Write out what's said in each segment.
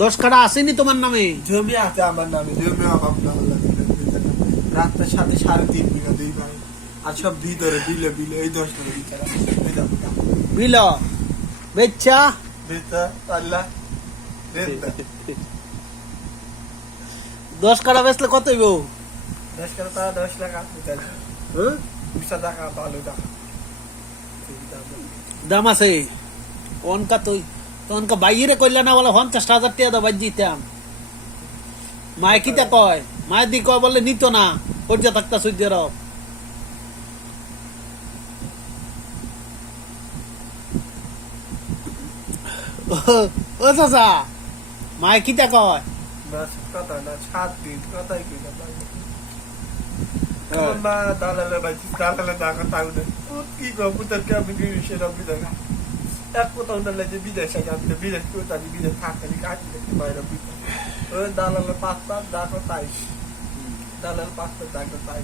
10 কাঠা আসেনি তোমার নামে? জমি আছে আমার নামে, জমি অভাব না হলে রাস্তার সাথে 3.5 বিঘা 2 ভাই, আর সব ভিতরে বিলে বিলে এই 10 টাকা বিচার বিল বেচা বেচা আল্লাহ দেন 10 কাঠা বেচলে কত হইব? 10 টাকা 10 টাকা বিচার, হ্যাঁ 20 টাকা ভালো টাকা দাম আছে। অনকা তনকা বাইরে কইলা না বলে 50,000 টাকা দাও বাজ দিতাম। মায় কিতা কয়? মায় দি কয় বলে নিত না, পর্যা থাকতা সূর্যের। ও চাচা মায় কিতা কয়? বাস কথা না 7 দিন কথাই কি না আমার মা দালালে বাজি দালালে টাকা তাউনে কি গো পুতার কে আমি কি সেটা বিদায় এক কোথাও না লাগে বিদেশে যাবে বিদেশ তো তাই বিদেশ থাকতে কাজ দেখতে বাইরে বিদেশ ওই দালালে পাঁচটা টাকা তাই দালাল পাঁচটা টাকা তাই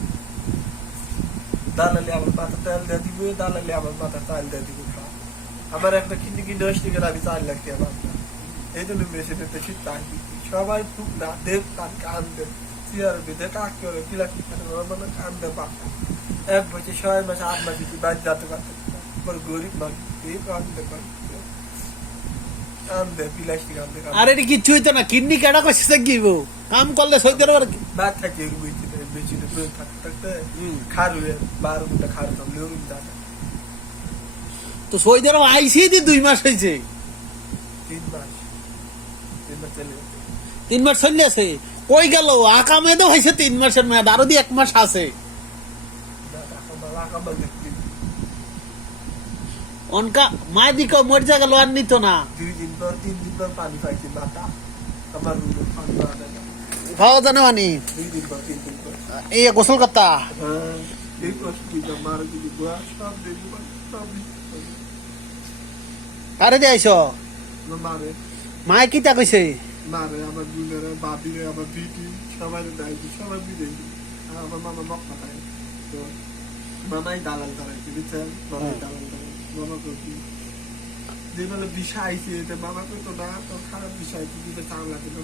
দালালে আমার পাতা তেল দিয়ে দিবে, দালালে আমার পাতা চাল দিয়ে দিবে। আমার একটা কিনে কিনে 10 টাকা আমি 4 লাখ টাকা পাবো। এই জন্য মেশিনে তো শীত তাই সবাই টুক না দেব তার কান্দে চেয়ার বেঁধে কাক করে পিলা মানে কান্দে বাপা 1 বছর 6 মাস 8 মাস কি বাদ যেতে পারতে আমার গরিব মানুষ এই কান্দে কান্দে পিলাসি কান্দে। আরে এটা কিচ্ছু হইতো না, কিডনি কাটা কইছে গিব কাম করলে সইতে পারে বাদ থাকে বুঝতে মেশিনে তো থাকতে থাকতে খারু 12 ঘন্টা খারু তো লিও দাদা তো সইদের আইছি দি 2 মাস হইছে। 3 মাস চলে 3 মাস চলে আছে কই গেল? আকামে তো হইছে 3 মাসের মেয়াদ, আরো দি 1 মাস আছে। অনকা মায় দি কয় মর যা গেল আর নিত না। 2 দিন পর 3 দিন পর পানি পাইছি মাথা আমার পানি খাওয়া জানে মানি 2 দিন পর 3 দিন পর এই গোসল করতা। হ্যাঁ এই কষ্ট কি আমার যদি গোয়া সব দিন সব আরে দি আইছো মারে মায় কিতা কইছে? মারে আমার বোনেরা বাবিরে আমার দিদি সবাই দাইছি সবাই বিদেই আমার মামা মক্কা খায় তো মামাই দালাল দাঁড়াইছে বুঝছেন মামাই দালাল মামা কই যেগুলো বিষয় আইছে এটা মামা কইতো না তো খারাপ বিষয় কি দিতে চাও লাগে না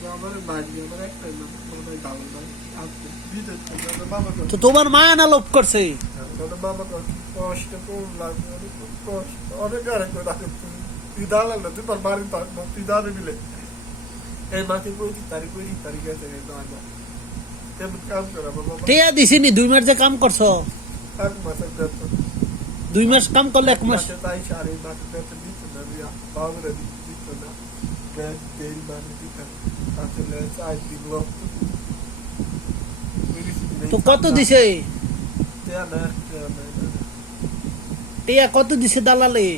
তো আমার বাড়ি আমার একটাই মামাই দালাল দাঁড়াইছে বিদেশ মামা তো তোমার মা না লোভ করছে? মামা কষ্ট খুব লাগে কষ্ট অনেক আর তুই দালাল না তুই তোর বাড়ি পার না তুই দাঁড়ে মিলে এই মাসে কই তারিখ আছে কেমন কাম করা বাবা টিয়া দিছিনি 2 মাস যে কাম করছো? 1 মাসের বেতন 2 মাস কাম করলে 1 মাস তাই 4 মাসের বেতন দিত না রিয়া বাবুরে দিত না ব্যাগ তেল মানে দিত আসলে 4 দিন লোক তো কত দিছে? না টিয়া কত দিছে দালালে?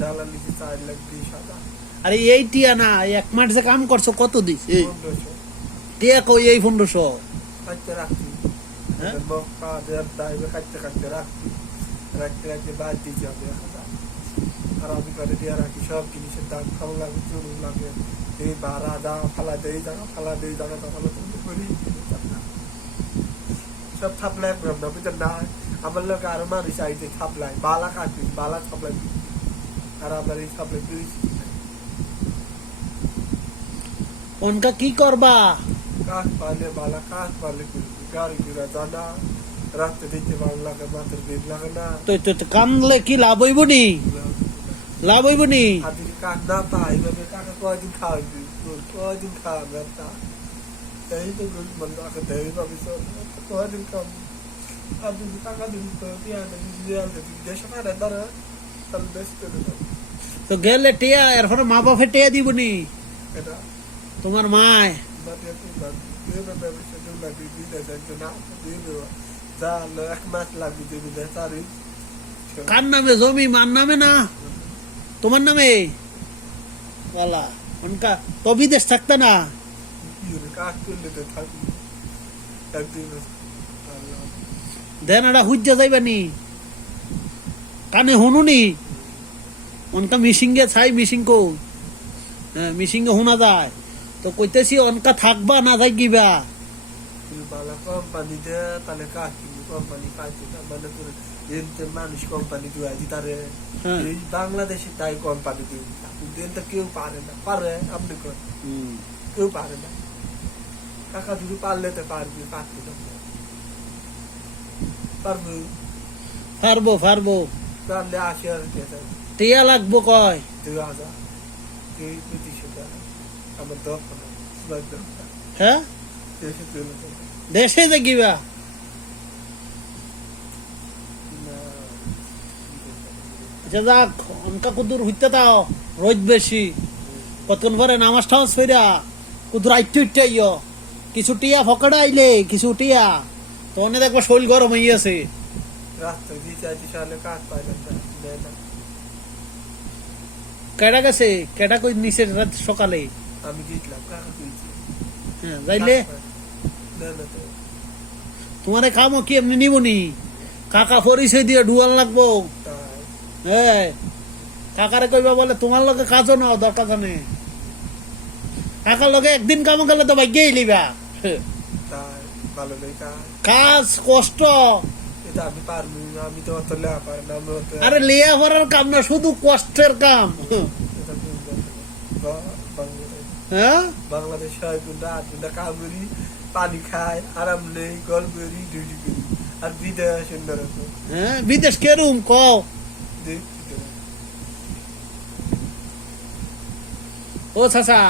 দালাল দিছে 4 লাখ 20,000 আরে এই টিয়া না 1 মাস যে কাম করছো কত দিছে? 1500 টিয়া কই এই 1500 কাটতে রাখছি হ্যাঁ বক্কা দেব দাইবে কাটতে রাখছি রাখতে বাদ দিয়ে যাবে আর আমি করে দিয়ে রাখি সব জিনিসের দাম খাওয়া লাগে চুল লাগে এই ভাড়া দা ফালা দেই জায়গা তাহলে তুমি করি সব থাপলাই না বুঝলেন না আমার লোক আরো মানুষ আইতে থাপলাই বালা কাটবি বালা থাপলাই আর আমার এই থাপলাই দিয়েছি অনকা কি করবা? কাজ পালে বালা কাজ পালে গাড়ি ঘোড়া জানা রাস্তা দিতে ভালো লাগে মাথার বেগ লাগে না তো কানলে কি লাভ হইব নি? লাভ হইব নি? আর যদি কাজ না পাই এভাবে কাকা কয়দিন খাওয়াবি কয়দিন খাওয়াবে তা এই তো মানে কাকা দেয় পাবি কয়দিন খাওয়াবি আর যদি টাকা দিবি তো দেশে পারে ধরে তাহলে বেশ করে তো গেলে টিয়া এরপরে মা বাপে টিয়া দিব নি? এটা তোমার মায় বাটিয়া তুই ব্যবসা লাগবে বিদেশ একজন না দিয়ে দেবো যা 1 মাস লাগবে দেবি দেয় তারিখ কার নামে জমি? মার নামে না তোমার নামে? বলা অনকা তো বিদেশ থাকতে না কাজ করলে তো থাকবি একদিন দেন এটা হুজ্জা যাইবানি কানে হুনুনি অনকা মিশিংগে ছাই মিশিংকো হ্যাঁ মিশিংগে হুনা যায় তো কইতেছি অনকা থাকবা না থাকিবা বালা কোম্পানি দে তাহলে কাজ কোম্পানি পাইছে না মানে এতে মানুষ কোম্পানি জুয়াই দিতারে হ্যাঁ। এই বাংলাদেশে তাই কোম্পানি দিয়ে কিন্তু এতে কেউ পারে না পারে আপনি কর হুম। কেউ পারে না কাকা যদি পারলে তো পারবি পারতে না পারবো পারবো পারবো পারলে 80,000 টাকা টিয়া লাগবো কয় 2,000 এই 25 টাকা আমার দরকার নেই দরকার হ্যাঁ দেশে চলে যাবে দেশে দেখিবা না আচ্ছা যাক অনকা কুদুর হইতে দাও রোজ বেশি কতক্ষণ পরে নামাজ টামাজ ফেরা কুদুর আইতে উঠতে আইও কিছু টিয়া ফকড়া আইলে কিছু টিয়া তো অনেক দেখবো শরীর গরম হইয়াছে রাস্তা দিয়ে 4 সালে কাজ পাই না দেয় না কেডা গেছে কেডা কই নিচে রাত সকালে আমি জিতলাম কাকা তুলছি হ্যাঁ যাইলে না না তো তোমারে খামো কি এমনি নিবনি কাকা পরিচয় দিয়ে ডুয়াল লাগবো তাই হ্যাঁ কাকারে কইবা বলে তোমার লগে কাজও নাও দরকার জানে কাকার লগে একদিন কাম গেলে তো ভাগ্যেই লিবা তাই ভালো নেই কাজ কাজ কষ্ট এটা আমি পারবো আমি তো অত লেখা পারি না আমি অত আরে লিয়া ভরার কাম না শুধু কষ্টের কাম এটা বুঝতে বাংলাদেশ হ্যাঁ বাংলাদেশ 6 ঘন্টা 8 ঘন্টা কাম করি পানি খাই আরাম নেই গল্প করি ডিউটি করি আর বিদেশ সুন্দর হ্যাঁ বিদেশ কেরুম কও ও চাচা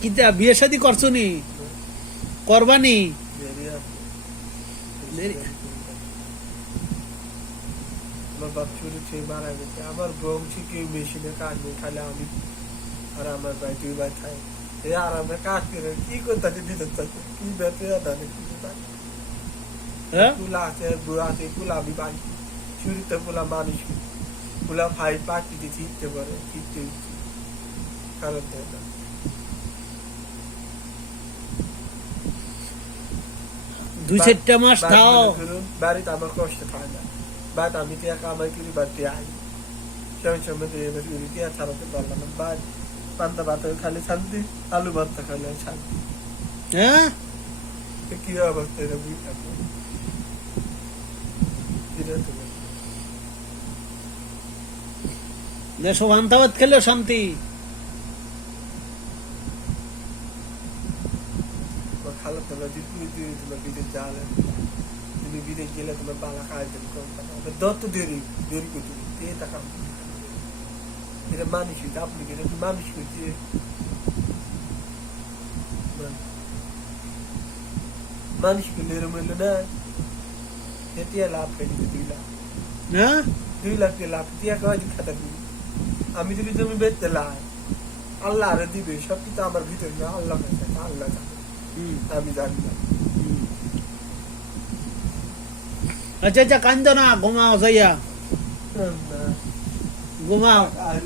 কিতা বিয়ে শাদি করছো নি করবানি আমার বাপ চুরি খেয়ে মারা গেছে আমার বউ ঠিকই মেশিনে কাজ নেই খালি আমি আর আমার ভাই 2 ভাই খাই এই আরামে কাজ করে কি করতে বিদেশ থাকে কি বেঁচে জানে কি হ্যাঁ পুলা আছে বুড়া আছে পুলা আমি বাড়ি চুরিতে পুলা মানুষ পুলা ভাই পাখি দিয়ে ঠিকতে পারে ঠিকতে কারণ দেয় না দুই চারটা মাস থাও বাড়িতে আমার কষ্ট খায় না বাড়িতে আমি টিয়া কামাই করি বাড়িতে আই সময় এবার টিয়া ছাড়াতে পারলাম না বাড়ি পান্তা ভাত খালি শান্তি আলু ভাত খালি শান্তি হ্যাঁ কি অবস্থা এটা বুঝতাম দেশো ভান্তাবাদ খেলেও শান্তি খালা তোলা তুমি তোমার বিদেশ যাওয়ালে তুমি বিদেশ গেলে তোমার বালা খাওয়াই দেবে দত্ত দেরি দেরি করতে দিয়ে টাকা এটা মানুষ হইতে আপনি এটা মানুষ করছে মানুষ করলে এরম হইলো না টিয়া লাভ খাইতে 2 লাখ হ্যাঁ 2 লাখ লাভ টিয়া খাওয়াই খাতা দিবি আমি যদি তুমি বেচতে লাই আল্লাহ আরে দিবে সব কিছু আমার ভিতরে না আল্লাহ আল্লাহ জানে আমি জানি না আচ্ছা আচ্ছা কান্দো না ঘুমাও যাইয়া ঘুমাও